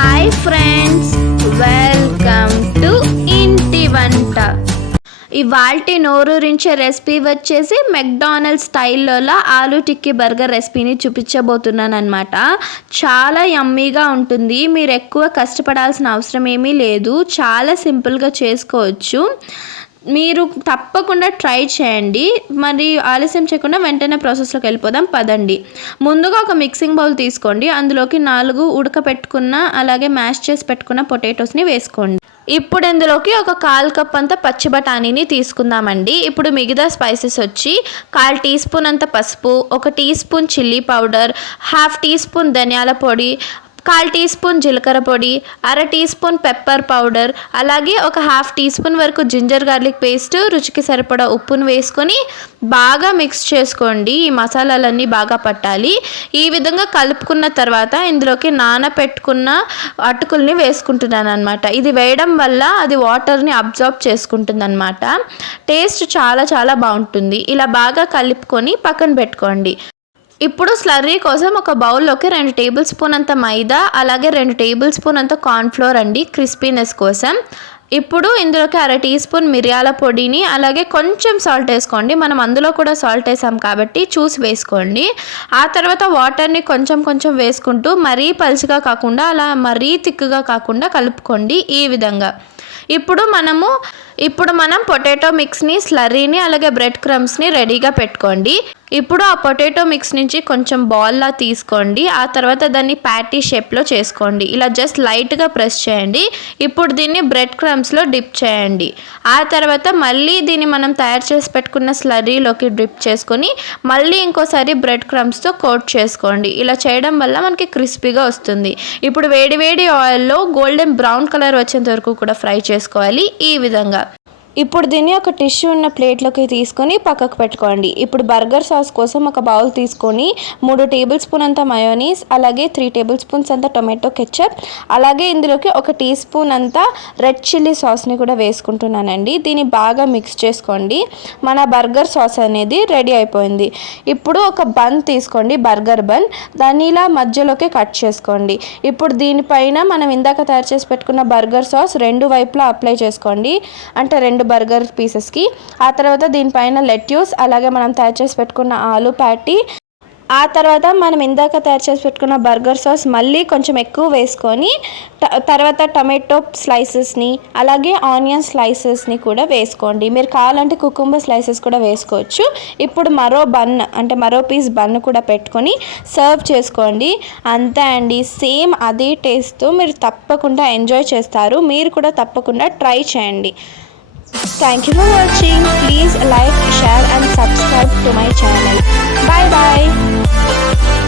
Hi friends welcome to ఇంటి వంట ఇవాల్టి నోరూరించే రెసిపీ వచ్చేసి మెక్డానల్డ్ స్టైల్లోలా ఆలూ టిక్కీ బర్గర్ రెసిపీని చూపించబోతున్నాను అనమాట చాలా యమ్మీగా ఉంటుంది. మీరు ఎక్కువ కష్టపడాల్సిన అవసరం ఏమీ లేదు. చాలా సింపుల్గా చేసుకోవచ్చు. మీరు తప్పకుండా ట్రై చేయండి. మరి ఆలస్యం చేయకుండా వెంటనే ప్రాసెస్లోకి వెళ్ళిపోదాం. పదండి. ముందుగా ఒక మిక్సింగ్ బౌల్ తీసుకోండి. అందులోకి నాలుగు ఉడకపెట్టుకున్న అలాగే మ్యాష్ చేసి పెట్టుకున్న పొటాటోస్ని వేసుకోండి. ఇప్పుడు ఇందులోకి ఒక కాల్ కప్ అంత పచ్చి బఠానీని తీసుకుందామండి. ఇప్పుడు మిగతా స్పైసెస్ వచ్చి కాల్ టీ స్పూన్ అంత పసుపు ఒక teaspoon chilli powder half teaspoon ధనియాల పొడి కాల్ టీ స్పూన్ జీలకర్ర పొడి అర టీ స్పూన్ పెప్పర్ పౌడర్ అలాగే ఒక హాఫ్ టీ స్పూన్ వరకు జింజర్ గార్లిక్ పేస్ట్ రుచికి సరిపడా ఉప్పును వేసుకొని బాగా మిక్స్ చేసుకోండి. ఈ మసాలాలన్నీ బాగా పట్టాలి. ఈ విధంగా కలుపుకున్న తర్వాత ఇందులోకి నానపెట్టుకున్న అటుకుల్ని వేసుకుంటున్నాను అనమాట ఇది వేయడం వల్ల అది వాటర్ని అబ్జర్బ్ చేసుకుంటుంది అనమాట టేస్ట్ చాలా చాలా బాగుంటుంది. ఇలా బాగా కలుపుకొని పక్కన పెట్టుకోండి. ఇప్పుడు స్లర్రీ కోసం ఒక బౌల్లోకి రెండు టేబుల్ స్పూన్ అంత మైదా అలాగే రెండు టేబుల్ స్పూన్ అంత కార్న్ఫ్లోర్ అండి క్రిస్పీనెస్ కోసం. ఇప్పుడు ఇందులోకి అర టీ స్పూన్ మిరియాల పొడిని అలాగే కొంచెం సాల్ట్ వేసుకోండి. మనం అందులో కూడా సాల్ట్ వేసాం కాబట్టి చూసి వేసుకోండి. ఆ తర్వాత వాటర్ని కొంచెం కొంచెం వేసుకుంటూ మరీ పలుచగా కాకుండా అలా మరీ తిక్కుగా కాకుండా కలుపుకోండి ఈ విధంగా. ఇప్పుడు మనము ఇప్పుడు మనం పొటాటో మిక్స్ని స్లర్రీని అలాగే బ్రెడ్ క్రమ్స్ని రెడీగా పెట్టుకోండి. ఇప్పుడు ఆ పొటాటో మిక్స్ నుంచి కొంచెం బాల్లా తీసుకోండి. ఆ తర్వాత దాన్ని ప్యాటీ షేప్లో చేసుకోండి. ఇలా జస్ట్ లైట్గా ప్రెస్ చేయండి. ఇప్పుడు దీన్ని బ్రెడ్ క్రమ్స్లో డిప్ చేయండి. ఆ తర్వాత మళ్ళీ దీన్ని మనం తయారు చేసి పెట్టుకున్న స్లర్రీలోకి డిప్ చేసుకొని మళ్ళీ ఇంకోసారి బ్రెడ్ క్రమ్స్తో కోట్ చేసుకోండి. ఇలా చేయడం వల్ల మనకి క్రిస్పీగా వస్తుంది. ఇప్పుడు వేడి వేడి ఆయిల్లో గోల్డెన్ బ్రౌన్ కలర్ వచ్చేంత వరకు కూడా ఫ్రై చేసుకోవాలి. ఈ విధంగా. ఇప్పుడు దీన్ని ఒక టిష్యూ ఉన్న ప్లేట్లోకి తీసుకొని పక్కకు పెట్టుకోండి. ఇప్పుడు బర్గర్ సాస్ కోసం ఒక బౌల్ తీసుకొని మూడు టేబుల్ స్పూన్ అంత మయోనీస్ అలాగే త్రీ టేబుల్ స్పూన్స్ అంత టొమాటో కెచప్ అలాగే ఇందులోకి ఒక టీ స్పూన్ అంత రెడ్ చిల్లీ సాస్ని కూడా వేసుకుంటున్నానండి. దీన్ని బాగా మిక్స్ చేసుకోండి. మన బర్గర్ సాస్ అనేది రెడీ అయిపోయింది. ఇప్పుడు ఒక బన్ తీసుకోండి బర్గర్ బన్. దాన్ని ఇలా మధ్యలోకి కట్ చేసుకోండి. ఇప్పుడు దీనిపైన మనం ఇందాక తయారు చేసి పెట్టుకున్న బర్గర్ సాస్ రెండు వైపులా అప్లై చేసుకోండి. అంటే రెండు రెండు బర్గర్ పీసెస్కి. ఆ తర్వాత దీనిపైన లెట్యూస్ అలాగే మనం తయారు చేసి పెట్టుకున్న ఆలు ప్యాటీ. ఆ తర్వాత మనం ఇందాక తయారు చేసి పెట్టుకున్న బర్గర్ సాస్ మళ్ళీ కొంచెం ఎక్కువ వేసుకొని తర్వాత టమాటో స్లైసెస్ని అలాగే ఆనియన్ స్లైసెస్ని కూడా వేసుకోండి. మీరు కావాలంటే కుకుంబర్ స్లైసెస్ కూడా వేసుకోవచ్చు. ఇప్పుడు మరో బన్ అంటే మరో పీస్ బన్ కూడా పెట్టుకొని సర్వ్ చేసుకోండి. అంతే అండి. సేమ్ అదే టేస్ట్తో మీరు తప్పకుండా ఎంజాయ్ చేస్తారు. మీరు కూడా తప్పకుండా ట్రై చేయండి. Thank you for watching. Please like, share and subscribe to my channel. Bye bye.